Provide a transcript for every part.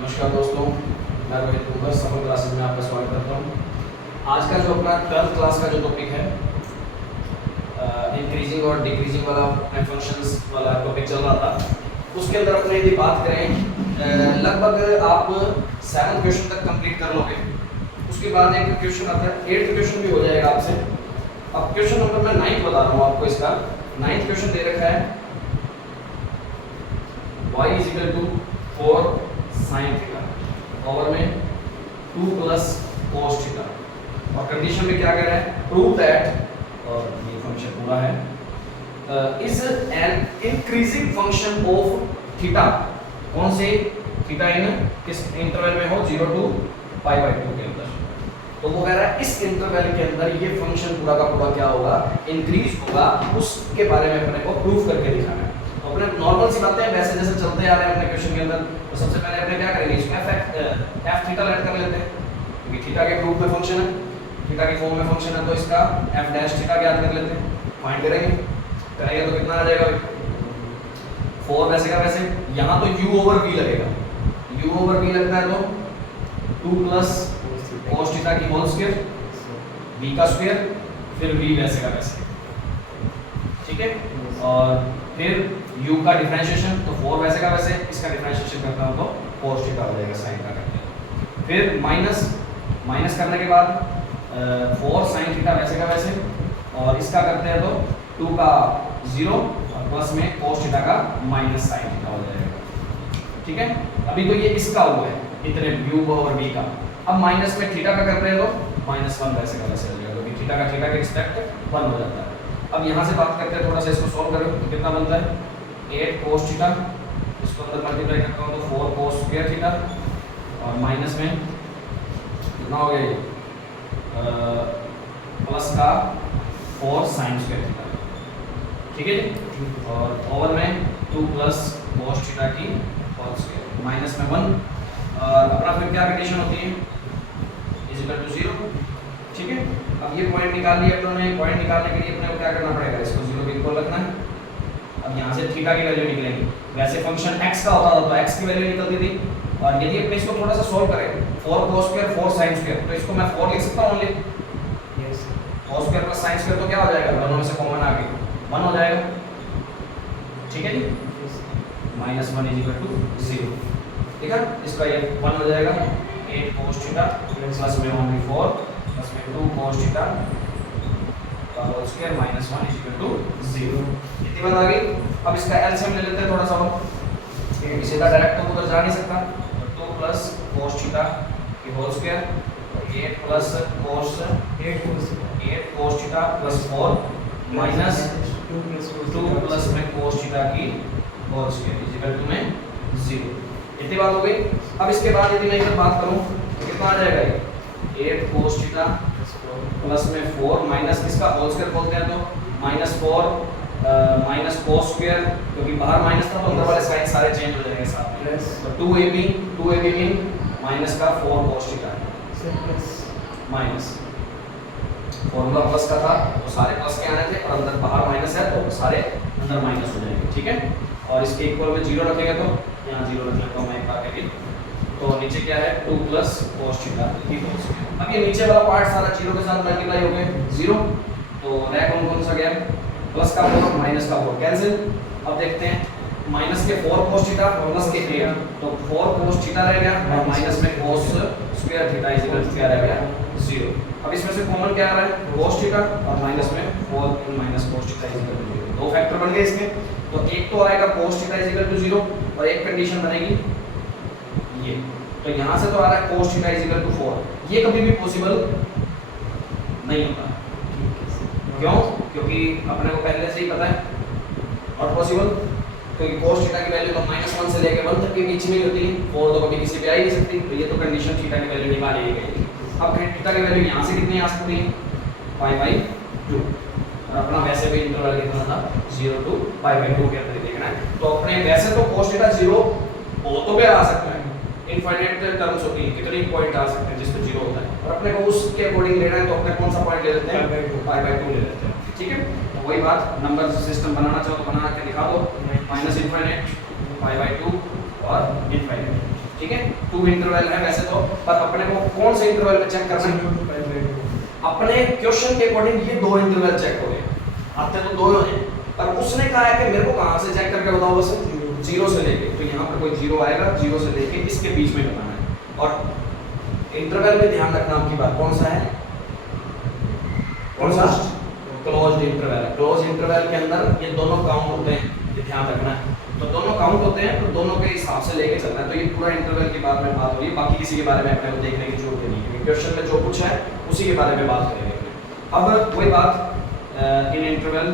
नमस्कार दोस्तों, मैं रोहित कुमार समर क्लासेस में आपका स्वागत करता हूँ। आज का जो अपना 12th क्लास का जो टॉपिक है इंक्रीजिंग और डिक्रीजिंग वाला अपने फंक्शंस वाला टॉपिक चल रहा था, उसके अंदर अपने यदि बात करें लगभग आप 7th क्वेश्चन तक कंप्लीट कर लोगे। उसके बाद एक क्वेश्चन आता है, 8th क्वेश्चन भी हो जाएगा आपसे। अब क्वेश्चन नंबर मैं 9th बता रहा हूँ आपको। इसका 9th क्वेश्चन दे रखा है y = 4 sin थीटा पावर में 2 प्लस cos थीटा, और कंडीशन में क्या कह रहा है, प्रूव दैट, और ये फंक्शन पूरा है, is an increasing function of theta. कौन से थीटा इन किस इंटरवल में हो, 0 to π/2 के अंदर। तो वो कह रहा है इस इंटरवल के अंदर ये फंक्शन पूरा का पूरा क्या होगा, इंक्रीज होगा। उसके बारे में अपने को प्रूव करके दिखाना है। तो अपने नॉर्मल सी बातें वैसे जैसे चलते आ रहे हैं अपने क्वेश्चन के अंदर। तो सबसे पहले अपने क्या करेंगे, इसमें f थीटा लेट कर लेते हैं, क्योंकि थीटा के रूप में फंक्शन है, थीटा के फॉर्म में फंक्शन है, तो इसका f डैश थीटा ज्ञात कर लेते हैं। फाइंड करेंगे तो कितना आ जाएगा, 4 वैसे का वैसे। यहाँ तो u/v लगेगा, u/v लगता है तो 2 प्लस cos थीटा की होल स्क्वायर, v का स्क्वायर, फिर v वैसे का वैसे, ठीक है। और फिर u का डिफरेंशिएशन, तो 4 वैसे का वैसे, इसका डिफरेंशिएशन करता हूं तो cos थीटा हो जाएगा sin का करके। फिर माइनस करने के बाद 4 sin थीटा वैसे का वैसे, और इसका करते हैं तो 2 का 0 और प्लस में cos थीटा का माइनस sin थीटा हो जाएगा, ठीक है। अभी तो ये इसका हुआ है, इतने u/v का। अब माइनस में थीटा का करते हैं तो -1 वैसे का वैसे हो जाएगा, क्योंकि थीटा का थीटा के रिस्पेक्ट 1 हो जाता है। अब यहाँ से बात करते हैं, थोड़ा सा इसको सॉल्व करो तो कितना बनता है, 8 cos थीटा, इसको अंदर मल्टीप्लाई करता हूँ तो 4 cos स्क्वायर थीटा, और माइनस में कितना हो गया, प्लस का 4 sin स्क्वायर थीटा, ठीक है जी। और ओवर में 2 प्लस cos थीटा की होल स्क्वायर, माइनस में 1, और अपना फिर क्या कंडीशन होती है, = 0, ठीक है। अब ये पॉइंट निकाल लिया अपने। पॉइंट निकालने के लिए अपने को क्या करना पड़ेगा, इसको 0 के इक्वल रखना है। अब यहाँ से थीटा की वैल्यू निकलेगी। वैसे फंक्शन x का होता था तो x की वैल्यू निकलती थी, और यदि अपने इसको थोड़ा सा सॉल्व करें, 4 cos स्क्वायर 4 sin स्क्वायर, तो इसको मैं 4 लिख सकता हूँ only. Yes, cos square plus sin square तो क्या हो जाएगा, दोनों में से कॉमन आ गई 1 हो जाएगा, ठीक है जी। -1 = 0, ठीक है। इसका ये 1 हो जाएगा, 8 cos थीटा प्लस में ओनली 4 प्लस में 2 cos थीटा का होल स्क्वायर -1 = 0। इतनी बात आ गई। अब इसका एलसीएम ले लेते हैं थोड़ा सा, ये सीधा डायरेक्ट तो उधर जा नहीं सकता, तो 2 प्लस cos थीटा की whole square, 8 plus cos 8 cos theta plus 4 minus 2 plus में cos थीटा की होल स्क्वायर = 0। इतनी बात हो गई। अब इसके बाद यदि मैं इधर बात करूं तो कितना आ जाएगा, ये 8 cos थीटा प्लस में 4 माइनस इसका होल स्क्वायर बोलते हैं, तो -4 माइनस cos स्क्वायर, क्योंकि बाहर माइनस था तो अंदर वाले साइन सारे चेंज हो जाएंगे साथ में, तो 2ab मीन माइनस का 4 cos theta minus formula plus का था तो सारे प्लस के आने थे, और अंदर बाहर माइनस है तो सारे अंदर माइनस हो जाएंगे, ठीक है। और इसके इक्वल में 0 रखेंगे तो यहाँ 0 रख लेता हूँ मैं एक बार के लिए, तो नीचे क्या है 2 प्लस cos थीटा की होल स्क्वायर। अब ये नीचे वाला पार्ट सारा 0 के साथ मल्टीप्लाई हो गया 0, तो रह कौन सा गया, प्लस का 4 माइनस का 4 कैंसिल। अब देखते हैं माइनस के 4 cos थीटा प्लस के 8, तो 4 cos थीटा रह गया, और माइनस में cos स्क्वायर थीटा = क्या रह गया, 0। अब इसमें से कॉमन क्या आ रहा है, cos थीटा, और माइनस में 4 - cos थीटा = 0। दो फैक्टर बन गए इसके, तो एक तो आएगा cos थीटा = 0, और एक कंडीशन बनेगी ये, तो यहाँ से तो आ रहा है cos थीटा = 4। ये कभी भी पॉसिबल नहीं होता, क्यों, क्योंकि अपने को पहले से ही पता है और पॉसिबल, क्योंकि cos थीटा की वैल्यू तो -1 से लेकर 1 तक के बीच में ही होती है, 4 तो कभी किसी पे आ ही नहीं सकती, तो ये तो कंडीशन थीटा की वैल्यू निकाली गई। अब थीटा की वैल्यू यहाँ से कितनी आ सकती है, π/2, और अपना वैसे भी इंटरवल कितना था, 0 to π/2 के अंदर देखना है। तो अपने वैसे तो cos थीटा 0 बहुतों पे आ सकता है, इनफाइनाइट टर्म्स होती है, कितने पॉइंट आ सकते हैं जिस पे 0 होता है, और अपने को उसके अकॉर्डिंग लेना है, तो अपने कौन सा पॉइंट ले लेते हैं, π/2 ले लेते हैं, ठीक है। तो वही बात, नंबर सिस्टम बनाना चाहो तो बना के दिखा दो, -∞, π/2 और ∞, ठीक है, 2 इंटरवल है वैसे तो, पर अपने को कौन से इंटरवल में चेक करना है? अपने क्वेश्चन के अकॉर्डिंग ये 2 इंटरवल चेक हो गए, आते तो 2 हैं, पर उसने कहा है कि मेरे को कहां से चेक करके बताओ, बस 0 से लेके, तो यहाँ पर कोई 0 आएगा, 0 से लेके इसके बीच में बताना है। और इंटरवल में ध्यान रखना आपकी बात, कौन सा है, कौन सा? Closed interval. क्लोज इंटरवल के अंदर ये दोनों काउंट होते हैं, ये ध्यान रखना है। तो दोनों काउंट होते हैं, तो दोनों के हिसाब से लेके चलना है। तो ये पूरा इंटरवल की बात में बात हो रही है, बाकी किसी के बारे में अपने को देखने की जरूरत नहीं है, क्वेश्चन में जो कुछ है उसी के बारे में बात करेंगे। अब वही बात इन इंटरवल,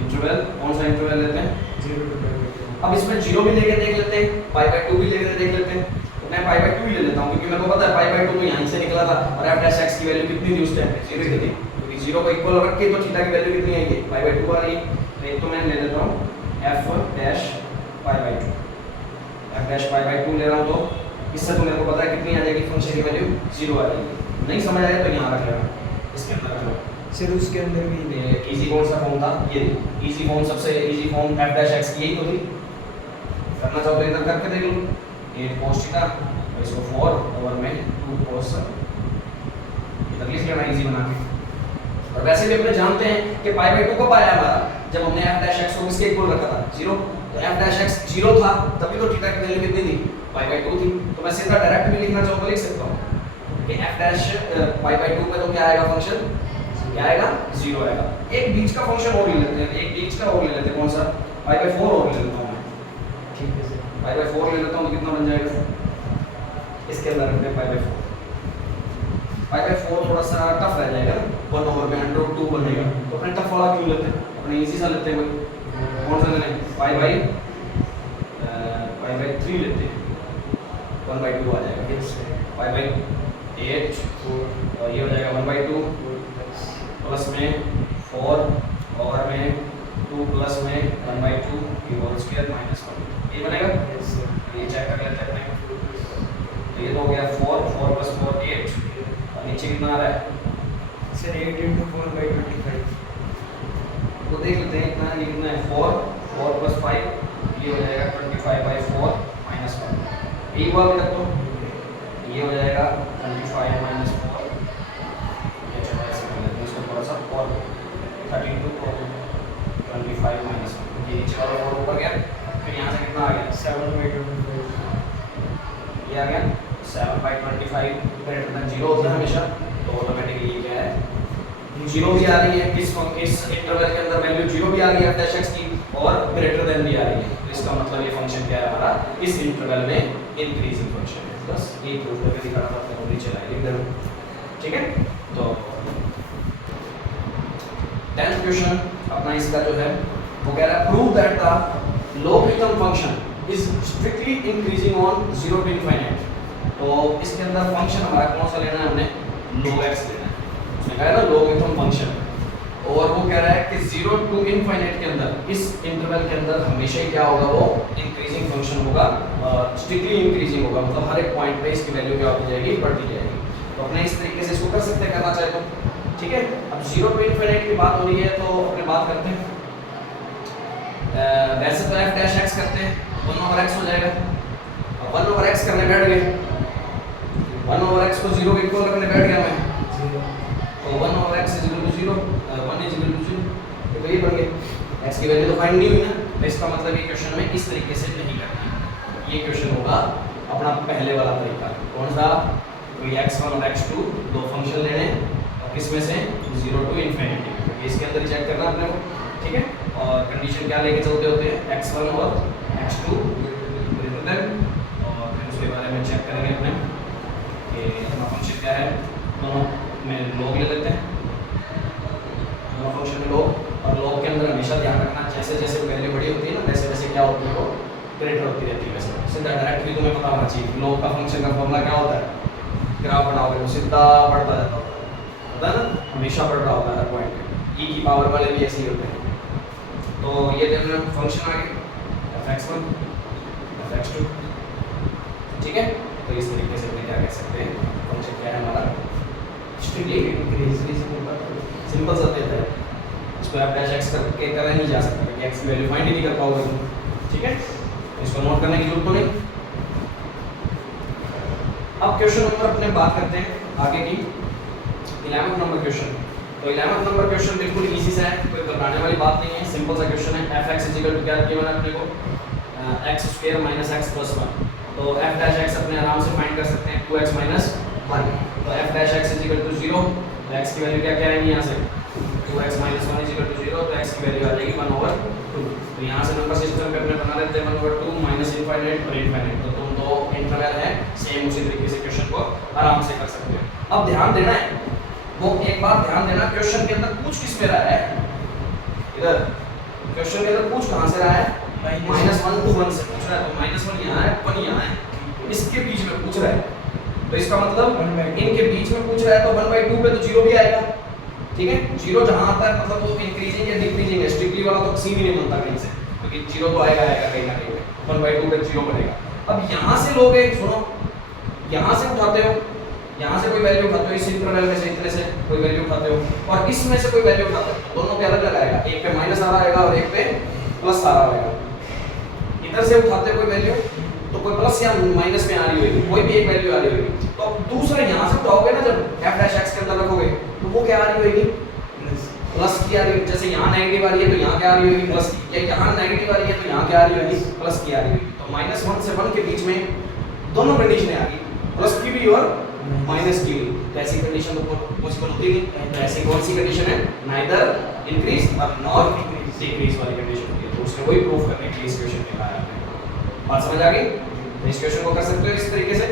इंटरवल कौन सा इंटरवल लेते हैं? 0 to π/2। अब इसमें 0 भी लेके देख लेते हैं, π/2 भी लेके देख लेते हैं। तो मैं π/2 ही ले लेता हूं, क्योंकि मेरे को पता है π/2 तो यहीं से निकला था, और f' की वैल्यू कितनी थी उस टाइम पे? 0 थी, क्योंकि 0 को इक्वल रख के तो थीटा की वैल्यू कितनी आएगी? π/2 आ रही है। तो एक तो मैं ले लेता हूं f' π/2, f' π/2 ले रहा हूं, तो इससे तो मेरे को पता है कितनी आ जाएगी, फंक्शन की वैल्यू 0 आ जाएगी। नहीं समझ आया तो यहां रख लेना, इसके अंदर रख लो। सर उसके अंदर भी इजी कौन सा फॉर्म था? ये इजी फॉर्म, सबसे इजी फॉर्म f' की यही तो थी। करना चाहो तो इधर करके देख लो, 8 cos थीटा और इसको 4 ओवर में 2 cos, इधर लिख लेना इजी बना के। और वैसे भी अपने जानते हैं कि π/2 कब आया हमारा, जब हमने f' को किसके इक्वल रखा था? 0। तो f' 0 था, तभी तो थीटा की वैल्यू कितनी थी? π/2 थी। तो मैं सीधा डायरेक्ट भी लिखना चाहूँ तो लिख सकता हूँ कि f' π/2 पे तो क्या आएगा फंक्शन? क्या आएगा? 0 आएगा। एक बीच का फंक्शन और ले लेते हैं, एक बीच का और ले लेते हैं, कौन सा? π/4 और ले लेता हूं मैं। ठीक है सर, π/4 ले लेता हूं, तो कितना बन जाएगा? इसके अंदर रखते हैं π/4। π/4 थोड़ा सा टफ रह जाएगा ना, 1 ओवर में √2 बनेगा, तो अपने टफ वाला क्यों लेते हैं, अपने इजी सा लेते हैं। कोई कौन सा लेना है? π/3 लेते हैं, 1/2 आ जाएगा। π/8 और ये हो जाएगा 1/2 प्लस में 4 और में 2 प्लस में 1/2 की होल स्क्वायर माइनस 1, ये बनेगा। ये चेक कर लेते हैं अपने, तो ये तो हो गया 4 + 4 8, और नीचे कितना आ रहा है? सर 8 × 4/25। तो देख लेते हैं इतना, ये कितना है? 4 + 5, ये हो जाएगा 25/4 माइनस 1, ये हुआ अभी तक। तो ये हो जाएगा 25 - 4, थोड़ा सा और 32 और 25 माइनस 1, ये नीचे वाला 4 ऊपर गया, फिर यहाँ से कितना आ गया? 7/25। ये आ गया 7/25 ग्रेटर देन 0 होता है हमेशा, तो ऑटोमेटिकली ये क्या है? 0 भी आ रही है, इस इंटरवल के अंदर वैल्यू 0 भी आ रही है f' की, और ग्रेटर देन भी आ रही है। तो इसका मतलब ये फंक्शन क्या है हमारा? इस इंटरवल में इंक्रीजिंग फंक्शन है। बस ये प्रूफ करके दिखाना था आपको, नीचे लाइए इधर, ठीक है। तो 10th क्वेश्चन अपना इसका जो है वो कह रहा है prove that the logarithm function is strictly increasing on 0 to ∞। तो इसके अंदर फंक्शन हमारा कौन सा लेना है? हमने log x लेना है। उसने कहा है ना लोगरिथम फंक्शन, और वो कह रहा है कि 0 to ∞ के अंदर, इस इंटरवल के अंदर हमेशा ही क्या होगा? वो इंक्रीजिंग फंक्शन होगा, स्ट्रिक्टली इंक्रीजिंग होगा, मतलब हर एक पॉइंट पे इसकी वैल्यू क्या होती जाएगी? बढ़ती जाएगी। तो अपने इस तरीके से इसको कर सकते हैं, करना चाहे तो, ठीक है। अब 0 to ∞ की बात हो रही है, तो अपने बात करते हैं। वैसे तो f' करते हैं, 1/x हो जाएगा। अब 1/x करने बैठ गए, 1/x को 0 के इक्वल रखने बैठ गया मैं, तो 1/x = 0, 1 = 0, तो ये बन गया। x की वैल्यू तो फाइंड नहीं हुई ना, तो इसका मतलब ये क्वेश्चन में इस तरीके से नहीं करना। ये क्वेश्चन होगा अपना पहले वाला तरीका, कौन सा? कोई x1 और x2 दो फंक्शन लेने, किसमें से? 0 to ∞। इसके अंदर चेक करना अपने को, ठीक है। और कंडीशन क्या लेके चलते होते हैं? x1 और x2 ग्रेटर देन, और फिर उसके बारे में चेक करेंगे अपने कि अपना फंक्शन क्या है। दोनों में log ले लेते हैं, दोनों फंक्शन में log, और log के अंदर हमेशा ध्यान रखना जैसे जैसे वैल्यू बड़ी होती है ना, वैसे वैसे क्या होती है? वो ग्रेटर होती रहती है। वैसे सीधा डायरेक्टली तुम्हें पता होना चाहिए log का फंक्शन का फॉर्मूला क्या होता है? ग्राफ बनाओगे तो सीधा बढ़ता जाता है, पता है ना, हमेशा बढ़ रहा होता है हर पॉइंट पे। e की पावर वाले भी ऐसे ही होते हैं। तो ये देखो फंक्शन आ गया f(x1) f(x2), ठीक है। तो इस तरीके से अपने क्या कह सकते हैं? फंक्शन क्या है हमारा? स्ट्रिक्टली इंक्रीजिंग, सिंपल सा देता है, इसको f' करके करा नहीं जा सकता, क्योंकि x की वैल्यू फाइंड ही नहीं कर पाओगे तुम, ठीक है। इसको नोट करने की जरूरत तो नहीं। अब क्वेश्चन नंबर अपने बात करते हैं आगे की 11th नंबर क्वेश्चन। तो 11th नंबर क्वेश्चन बिल्कुल इजी सा है, कोई घबराने वाली बात नहीं है, सिंपल सा क्वेश्चन है। fx क्या गिवन है अपने को x² - x + 1। तो f' अपने आराम से फाइंड कर सकते हैं 2x - 1। तो f' 0, तो x की वैल्यू क्या क्या आएगी यहाँ से 2x - 1 = 0, तो x की वैल्यू आ जाएगी 1/2। तो यहाँ से नंबर सिस्टम पे अपने बना लेते हैं 1/2 - ∞ और ∞। तो तुम दो इंटरवल है सेम उसी तरीके से क्वेश्चन को आराम से कर सकते हो। अब ध्यान देना है, वो एक बात ध्यान देना, क्वेश्चन के अंदर पूछ किस पे रहा है, इधर क्वेश्चन के अंदर पूछ कहां से रहा है -1 to 1 से पूछ रहा है। तो -1 यहाँ है, 1 यहाँ है, इसके बीच में पूछ रहा है। तो इसका मतलब इनके बीच में पूछ रहा है, तो 1/2 पे तो 0 भी आएगा, ठीक है। 0 जहां आता है मतलब वो इंक्रीजिंग या डिक्रीजिंग है, स्ट्रिक्टली वाला तो सीन ही नहीं बनता कहीं से, क्योंकि 0 तो आएगा कहीं ना कहीं, 1/2 पे 0 बनेगा। अब यहाँ से लोगे, सुनो, यहाँ से उठाते हो, यहाँ से कोई वैल्यू उठाते हो, इस इंटरवल में से इतने से कोई वैल्यू उठाते हो, और इसमें से कोई वैल्यू उठाते हो, दोनों पे अलग अलग आएगा, एक पे माइनस आ रहा आएगा और एक पे प्लस आ रहा आएगा। इधर से उठाते हो कोई वैल्यू, तो कोई प्लस या माइनस में आ रही होगी, कोई भी एक वैल्यू आ रही होगी। तो दूसरा यहाँ से उठाओगे ना, जब f' के अंदर रखोगे, तो वो क्या आ रही होगी, प्लस की आ रही होगी। जैसे यहाँ नेगेटिव आ रही है तो यहाँ क्या आ रही होगी, प्लस की, या यहाँ नेगेटिव आ रही है तो यहाँ क्या आ रही होगी, प्लस की आ रही होगी। तो -1 से 1 के बीच में दोनों कंडीशनें आ गई, प्लस की भी और माइनस की भी। तो ऐसी कंडीशन तो पॉसिबल होती नहीं। तो ऐसी कौन सी कंडीशन है, नाइदर इंक्रीज और नॉट डिक्रीज वाली कंडीशन होती है। तो उसने वही प्रूफ करने के लिए इस क्वेश्चन में आया है। बात समझ आ गई? तो इस क्वेश्चन को कर सकते हो इस तरीके से।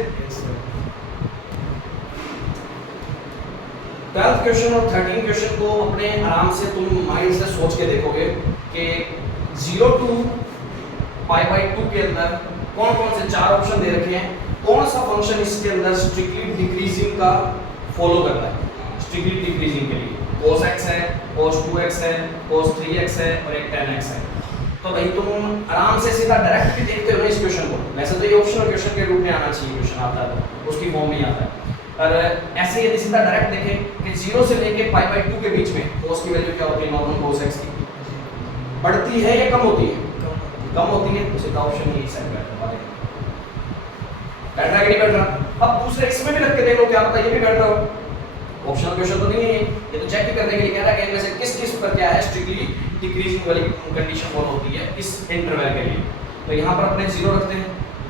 12th क्वेश्चन और 13th क्वेश्चन को अपने आराम से तुम माइंड से सोच के देखोगे कि 0 to π/2 के अंदर कौन कौन से 4 ऑप्शन दे रखे हैं, कौन सा फंक्शन इसके अंदर स्ट्रिक्टली डिक्रीजिंग का फॉलो करता है। स्ट्रिक्टली डिक्रीजिंग के लिए cos x है, cos 2x है, cos 3x है और एक tan x है। तो भाई तुम आराम से सीधा डायरेक्ट भी देखते हो ना इस क्वेश्चन को, वैसे तो ये ऑप्शनल क्वेश्चन के रूप में आना चाहिए, क्वेश्चन आता है उसकी फॉर्म में आता है, पर ऐसे यदि सीधा डायरेक्ट देखें कि 0 से लेके π/2 के बीच में cos की वैल्यू क्या होती है, नॉर्मल cos x की बढ़ती है या कम होती है, कम होती है, तो सीधा ऑप्शन यही सेट बैठ रहा है। बैठ रहा है कि नहीं बैठ रहा। अब दूसरे इसमें भी रख के देख लो, क्या पता ये भी बैठ रहा हो। ऑप्शनल क्वेश्चन तो नहीं है ये, तो चेक करने के लिए कह रहा है कि इनमें से किस किस पर क्या है स्ट्रिक्टली डिक्रीजिंग वाली कंडीशन फॉलो होती है इस इंटरवल के लिए। तो यहाँ पर अपने 0 रखते हैं,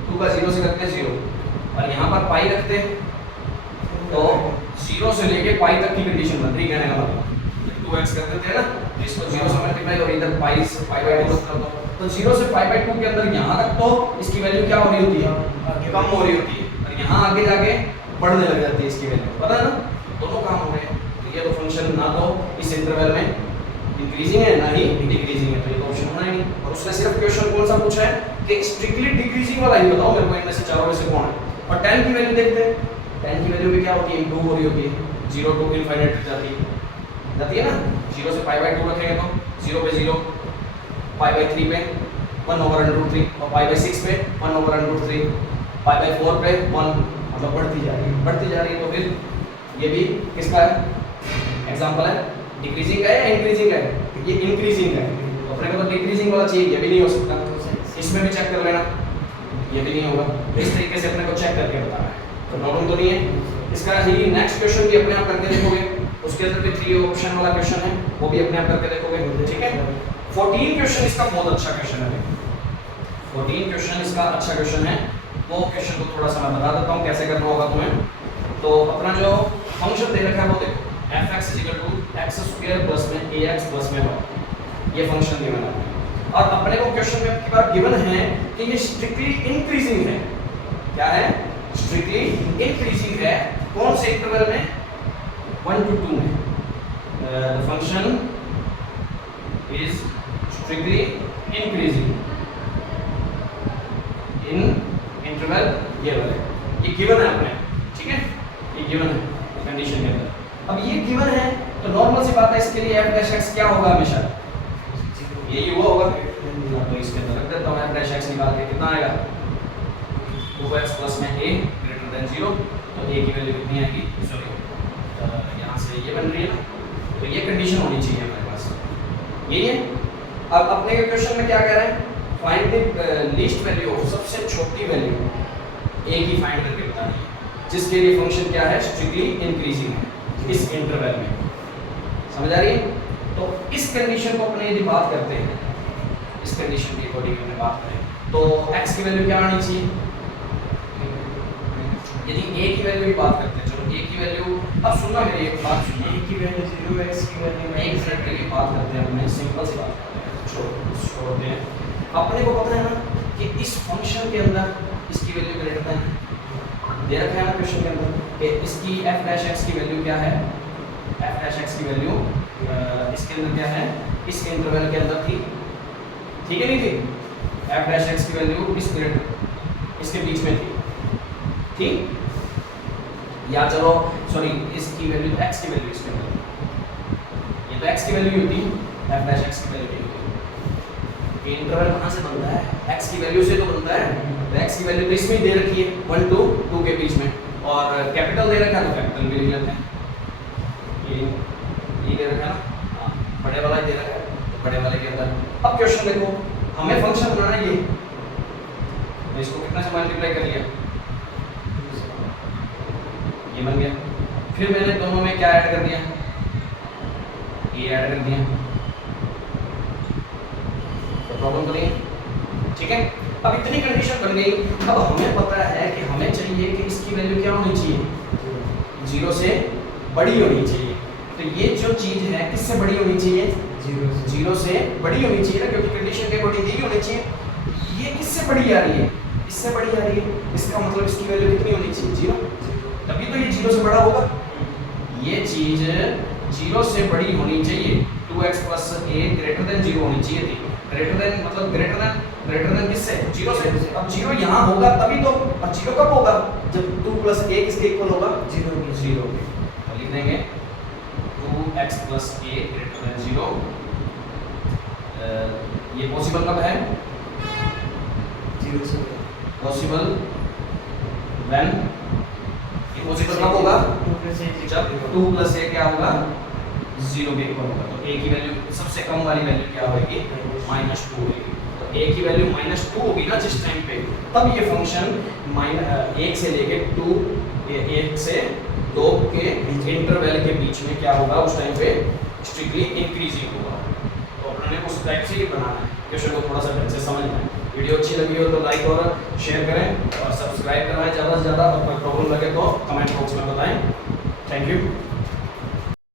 2 का 0 से करते हैं 0, और यहाँ पर पाई रखते हैं, तो 0 से लेके पाई तक की कंडीशन बन रही है, कहने का मतलब 2x कर देते हैं ना, इसको 0 से मल्टीप्लाई और इधर पाई से π/2 कर दो। तो 0 से π/2 के अंदर यहाँ तक तो इसकी वैल्यू क्या हो रही होती है, कम हो रही होती है, और यहाँ आगे जाके बढ़ने लग जाती है इसकी वैल्यू, पता है ना, दोनों काम हो रहे हैं। तो ये तो फंक्शन ना तो इस इंटरवल में इंक्रीजिंग है ना ही डिक्रीजिंग है, तो ये तो ऑप्शन होना ही नहीं। और उसने सिर्फ क्वेश्चन कौन सा पूछा है कि स्ट्रिक्टली डिक्रीजिंग वाला ही बताओ मेरे को, इनमें से चारों में से कौन है। और tan की वैल्यू देखते हैं, tan की वैल्यू भी क्या होती है, इंप्रूव हो रही होती है, 0 to ∞ जाती है ना। 0 से π/2 रखेंगे तो 0 पे 0, π/3 पे 1/√3, और π/6 पे 1/√3, π/4 पे 1, मतलब बढ़ती जा रही है। तो फिर ये भी किसका है, एग्जांपल है, डिक्रीजिंग है या इंक्रीजिंग है, ये इंक्रीजिंग है, तो अपने को तो डिक्रीजिंग वाला चाहिए, ये भी नहीं हो सकता। इसमें भी चेक कर लेना, ये भी नहीं होगा। इस तरीके से अपने को चेक करके बताना है, तो प्रॉब्लम तो नहीं है। इसका ही नेक्स्ट क्वेश्चन भी अपने आप करके देखोगे, उसके अंदर भी 3 ऑप्शन वाला क्वेश्चन है, वो भी अपने आप करके देखोगे, ठीक है। 14 क्वेश्चन इसका बहुत अच्छा क्वेश्चन है, 14 क्वेश्चन इसका अच्छा क्वेश्चन है। वो क्वेश्चन को थोड़ा सा मैं बता देता हूँ कैसे करना होगा तुम्हें। तो अपना जो फंक्शन दे रखा है वो देखो, f(x) = x² प्लस में ax प्लस में y, ये फंक्शन गिवन है। और अपने को क्वेश्चन में की बार गिवन है कि ये स्ट्रिक्टली इंक्रीजिंग है। क्या है, स्ट्रिक्टली इंक्रीजिंग है, कौन से इंटरवल में, 1 to 2 में। The function is strictly increasing in interval ये वाले, ये गिवन है अपने, ठीक है, ये गिवन है कंडीशन के अंदर। अब ये गिवन है तो नॉर्मल सी बात है, इसके लिए f' क्या होगा, हमेशा यही हुआ होगा। तो इसके अंदर रख देता हूँ f' निकाल के, कितना आएगा 2x प्लस में a > 0, तो a की वैल्यू कितनी आएगी, सॉरी यहाँ से ये बन रही है ना, तो ये कंडीशन होनी चाहिए हमारे पास, यही है। अब अपने के क्वेश्चन में क्या कह रहे हैं, find the least value of सबसे छोटी वैल्यू a की फाइंड करके बतानी है, जिसके लिए फंक्शन क्या है, स्ट्रिक्टली इंक्रीजिंग है इस इंटरवल में। समझ आ रही है? तो इस कंडीशन को अपने यदि बात करते हैं, इस कंडीशन के अकॉर्डिंग अपने बात करें तो x की वैल्यू क्या आनी चाहिए, यदि a की वैल्यू की बात करते हैं, चलो a की वैल्यू, अब सुनना मेरी एक बात सुनिए, a की वैल्यू 0, x की वैल्यू एक सेट की बात करते हैं, हमने सिंपल सी बात करते हैं, छोड़ते हैं। अपने को पता है ना कि इस फंक्शन के अंदर इसकी वैल्यू ग्रेटर देन दे रखा है ना क्वेश्चन के अंदर कि इसकी f डैश x की वैल्यू क्या है, f डैश x की वैल्यू इसके अंदर क्या है, इस इंटरवल के अंदर थी, ठीक है नहीं थी, f डैश x की वैल्यू इस ग्रेटर इसके बीच में थी, या चलो सॉरी इसकी वैल्यू x की वैल्यू इसके अंदर, ये तो x की वैल्यू होती है, f डैश x की वैल्यू ये इंटरवल कहाँ से बनता है, x की वैल्यू से तो बनता है, तो x की वैल्यू तो इसमें ही दे रखी है 1 to 2 के बीच में, और कैपिटल दे रखा है तो कैपिटल भी लिख लेते हैं, ये दे रखा है ना, हाँ बड़े वाला ही दे रखा है, तो बड़े वाले के अंदर। अब क्वेश्चन देखो, हमें फंक्शन बनाना है ये, तो इसको कितना से मल्टीप्लाई कर लिया, ये बन गया, फिर मैंने दोनों में क्या ऐड कर दिया, ये ऐड कर दिया, तो प्रॉब्लम तो नहीं है, ठीक है। अब इतनी कंडीशन बन गई, अब हमें पता है कि हमें चाहिए कि इसकी वैल्यू क्या होनी चाहिए, 0 से बड़ी होनी चाहिए, तो ये जो चीज है किससे बड़ी होनी चाहिए, 0 से बड़ी होनी चाहिए ना, क्योंकि कंडीशन के अकॉर्डिंग यही होनी चाहिए, ये किससे बड़ी आ रही है, इससे बड़ी आ रही है, इसका मतलब इसकी वैल्यू कितनी होनी चाहिए, 0, तभी तो ये 0 से बड़ा होगा, ये चीज 0 से बड़ी होनी चाहिए, 2x + a ग्रेटर देन 0 होनी चाहिए थी, ग्रेटर देन मतलब ग्रेटर देन किससे, 0 से, अब 0 यहाँ होगा तभी तो, अब 0 कब होगा, जब 2 + a किसके इक्वल होगा, 0 के, तो लिख देंगे 2x + a ग्रेटर देन 0, ये पॉसिबल कब है, 0 से पॉसिबल व्हेन, ये पॉसिबल कब होगा, 2 + a जब 2 + a क्या होगा, 0 के इक्वल होगा, तो a की वैल्यू सबसे कम वाली वैल्यू क्या होगी, -2 होगी, तो a की वैल्यू -2 होगी ना जिस टाइम पे, तब ये फंक्शन 1 से लेके 2 1 से 2 के इंटरवल के बीच में क्या होगा, उस टाइम पे स्ट्रिक्टली इंक्रीजिंग होगा। तो अपने को उस टाइप से ही बनाना है, क्वेश्चन को थोड़ा सा ढंग से समझना है। वीडियो अच्छी लगी हो तो लाइक और शेयर करें और सब्सक्राइब करवाएं ज़्यादा से ज़्यादा, और कोई प्रॉब्लम लगे तो कमेंट बॉक्स में बताएं। Thank you.